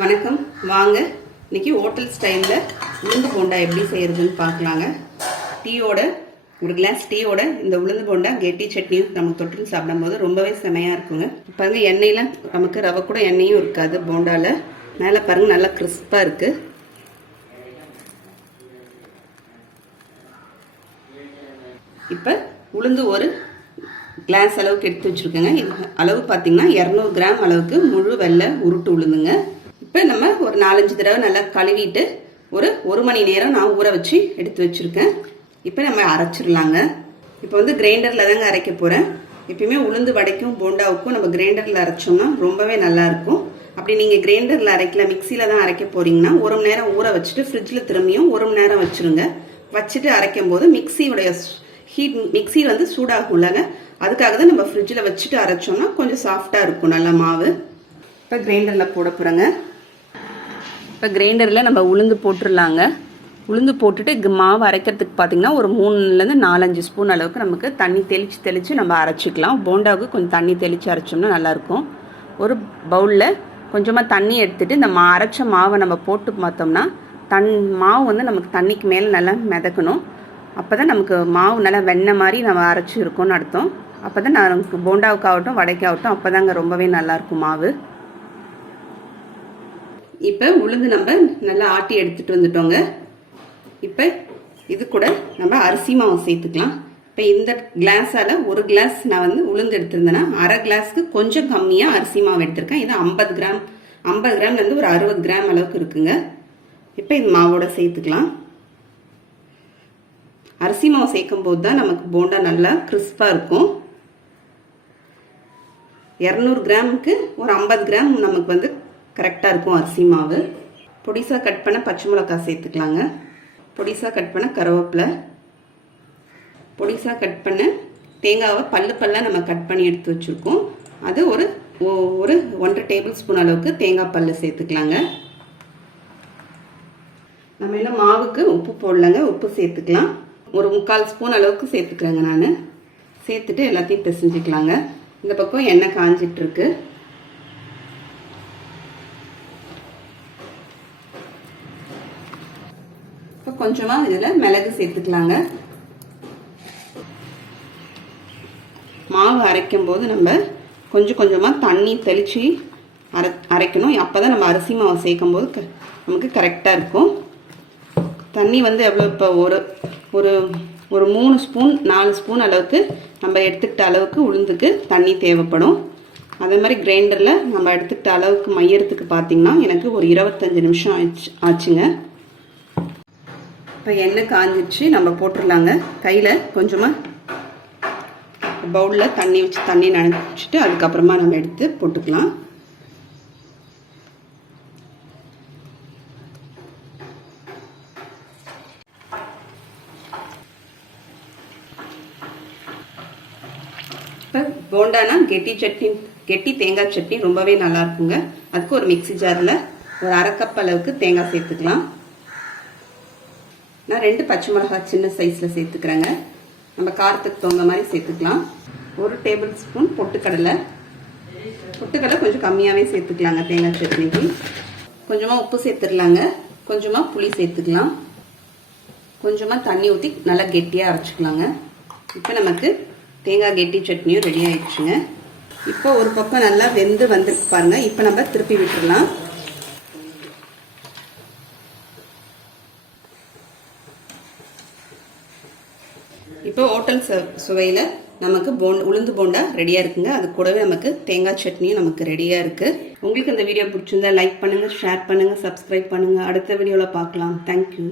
வணக்கம். வாங்க இன்னைக்கு ஹோட்டல் ஸ்டைலில் உளுந்து போண்டா எப்படி செய்கிறதுன்னு பார்க்கலாங்க. டீயோட ஒரு கிளாஸ் டீயோட இந்த உளுந்து போண்டா கெட்டி சட்னியும் நம்ம தொட்டு சாப்பிடும்போது ரொம்பவே செமையாக இருக்குங்க. பாருங்க, எண்ணெயில் நமக்கு ரவை கூட எண்ணெயும் இருக்காது. போண்டாவில் மேலே பாருங்கள் நல்லா கிறிஸ்பாக இருக்குது. இப்போ உளுந்து ஒரு கிளாஸ் அளவுக்கு எடுத்து வச்சுருக்கேங்க. இது அளவு பார்த்தீங்கன்னா 200 கிராம் அளவுக்கு முழு வெள்ளை உருட்டு உளுந்துங்க. இப்போ நம்ம ஒரு 4-5 தடவை நல்லா கழுவிட்டு ஒரு மணி நேரம் நான் ஊற வச்சு எடுத்து வச்சுருக்கேன். இப்போ நம்ம அரைச்சிடலாங்க. இப்போ கிரைண்டரில் தாங்க அரைக்க போகிறேன். எப்பயுமே உளுந்து வடைக்கும் போண்டாவுக்கும் நம்ம கிரைண்டரில் அரைச்சோம்னா ரொம்பவே நல்லாயிருக்கும். அப்படி நீங்கள் கிரைண்டரில் அரைக்கல, மிக்சியில் தான் அரைக்க போகிறீங்கன்னா 1 மணி நேரம் ஊற வச்சுட்டு ஃப்ரிட்ஜில் திரும்பியும் 1 மணி நேரம் வச்சுருங்க. வச்சுட்டு அரைக்கும் போது மிக்சியோடைய மிக்சி சூடாகும்லங்க, அதுக்காக தான் நம்ம ஃப்ரிட்ஜில் வச்சுட்டு அரைச்சோம்னா கொஞ்சம் சாஃப்டாக இருக்கும் நல்லா மாவு. இப்போ கிரைண்டரில் போட போகிறேங்க. இப்போ கிரைண்டரில் நம்ம உளுந்து போட்டுடலாங்க. உளுந்து போட்டுட்டு மாவு அரைக்கிறதுக்கு பார்த்திங்கன்னா ஒரு 3-4 ஸ்பூன் அளவுக்கு நமக்கு தண்ணி தெளித்து நம்ம அரைச்சிக்கலாம். போண்டாவுக்கு கொஞ்சம் தண்ணி தெளித்து அரைச்சோம்னா நல்லாயிருக்கும். ஒரு பவுலில் கொஞ்சமாக தண்ணி எடுத்துகிட்டு இந்த அரைச்ச மாவை நம்ம போட்டு பார்த்தோம்னா மாவு நமக்கு தண்ணிக்கு மேலே நல்லா மிதக்கணும். அப்போ தான் நமக்கு மாவு நல்லா வெண்ணெய் மாதிரி நம்ம அரைச்சி இருக்கோம்னு அர்த்தம். அப்போ தான் நமக்கு போண்டாவுக்காகட்டும் வடைக்காகட்டும் அப்போ தாங்க ரொம்பவே நல்லாயிருக்கும் மாவு. இப்போ உளுந்து நம்ம நல்லா ஆட்டி எடுத்துகிட்டு வந்துட்டோங்க. இப்போ இது கூட நம்ம அரிசி மாவு சேர்த்துக்கலாம். இப்போ இந்த கிளாஸால் ஒரு கிளாஸ் நான் உளுந்து எடுத்திருந்தேன்னா அரை கிளாஸ்க்கு கொஞ்சம் கம்மியாக அரிசி மாவு எடுத்திருக்கேன். இது 50 கிராம்லேருந்து ஒரு 60 கிராம் அளவுக்கு இருக்குங்க. இப்போ இந்த மாவோட சேர்த்துக்கலாம். அரிசி மாவு சேர்க்கும் போது தான் நமக்கு போண்டா நல்லா கிறிஸ்பாக இருக்கும். 200 கிராமுக்கு ஒரு 50 கிராம் நமக்கு கரெக்டாக இருக்கும் அரிசி மாவு. பொடிசாக கட் பண்ண பச்சை மிளகாய் சேர்த்துக்கலாங்க. பொடிசாக கட் பண்ண கருவேப்பிலை, பொடிசாக கட் பண்ண தேங்காவை பல்லாக நம்ம கட் பண்ணி எடுத்து வச்சுருக்கோம். அது ஒரு 1.5 டேபிள் ஸ்பூன் அளவுக்கு தேங்காய் பல் சேர்த்துக்கலாங்க. நம்ம என்ன மாவுக்கு உப்பு போடலங்க, உப்பு சேர்த்துக்கலாம். ஒரு 3/4 ஸ்பூன் அளவுக்கு சேர்த்துக்கிறேங்க நான். சேர்த்துட்டு எல்லாத்தையும் பிசைஞ்சிக்கலாங்க. இந்த பக்கம் எண்ணெய் காஞ்சிட்ருக்கு. இப்போ கொஞ்சமாக இதில் மிளகு சேர்த்துக்கலாங்க. மாவு அரைக்கும் போது நம்ம கொஞ்சமாக தண்ணி தெளித்து அரைக்கணும். அப்போ தான் நம்ம அரிசி மாவு சேர்க்கும் போது நமக்கு கரெக்டாக இருக்கும். தண்ணி எவ்வளோ, இப்போ ஒரு 3 ஸ்பூன் 4 ஸ்பூன் அளவுக்கு நம்ம எடுத்துக்கிட்ட அளவுக்கு உளுந்துக்கு தண்ணி தேவைப்படும். அதே மாதிரி கிரைண்டரில் நம்ம எடுத்துக்கிட்ட அளவுக்கு மையறதுக்கு பார்த்திங்கன்னா எனக்கு ஒரு 25 நிமிஷம் ஆச்சுங்க. இப்போ எண்ணெய் காஞ்சிடுச்சு, நம்ம போட்டுடலாங்க. கையில் கொஞ்சமாக பவுலில் தண்ணி நனைச்சிட்டு அதுக்கப்புறமா நம்ம எடுத்து போட்டுக்கலாம். இப்போ போண்டானா கெட்டி தேங்காய் சட்னி ரொம்பவே நல்லா இருக்குங்க. அதுக்கு ஒரு மிக்சி ஜாரில் ஒரு 1/2 கப் அளவுக்கு தேங்காய் சேர்த்துக்கலாம். நான் 2 பச்சை மிளகாய் சின்ன சைஸில் சேர்த்துக்கிறேங்க. நம்ம காரத்துக்கு தகுந்த மாதிரி சேர்த்துக்கலாம். 1 டேபிள் ஸ்பூன் பொட்டுக்கடலை கொஞ்சம் கம்மியாகவே சேர்த்துக்கலாங்க தேங்காய் சட்னிக்கு. கொஞ்சமாக உப்பு சேர்த்துடலாங்க. கொஞ்சமாக புளி சேர்த்துக்கலாம். கொஞ்சமாக தண்ணி ஊற்றி நல்லா கெட்டியாக அரைச்சிக்கலாங்க. இப்போ நமக்கு தேங்காய் கெட்டி சட்னியும் ரெடி ஆயிடுச்சுங்க. இப்போ ஒரு பக்கம் நல்லா வெந்து வந்துருக்கு பாருங்கள். இப்போ நம்ம திருப்பி விட்டுடலாம். இப்போ ஹோட்டல் சுவையில் நமக்கு உளுந்து போண்டா ரெடியாக இருக்குங்க. அது கூடவே நமக்கு தேங்காய் சட்னியும் நமக்கு ரெடியாக இருக்குது. உங்களுக்கு இந்த வீடியோ பிடிச்சிருந்தா லைக் பண்ணுங்கள், ஷேர் பண்ணுங்கள், சப்ஸ்கிரைப் பண்ணுங்கள். அடுத்த வீடியோவில் பார்க்கலாம். தேங்க்யூ.